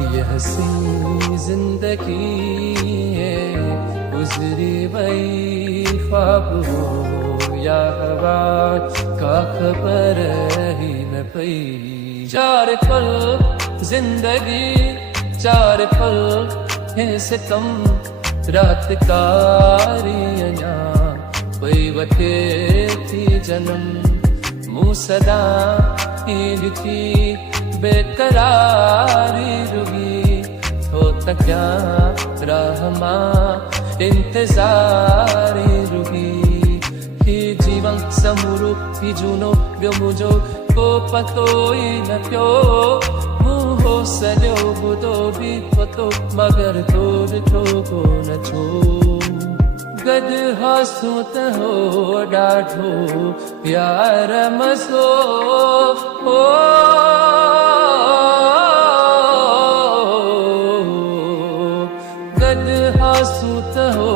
ये हसी जिंदगी है गुजरी वही ख्वाब हो या हवा का खबर ही न पई। चार पल जिंदगी चार पल है सितम रात कारी अञा पई वठे थी जन्म मूं सदा ईद थी बेकरारी रुगी हो त क्या राह मां इंतज़ारी रुगी। ही जीवन समूरो ही जूनो ॿियो मुंहिंजो को पतो ई न पियो मूं हो सॼो ॿुधो बि पतो मगर तो ॾिठो कोन छो। गॾु हासूं त हो ॾाढो प्यार मज़ो हो गॾु हासूं त हो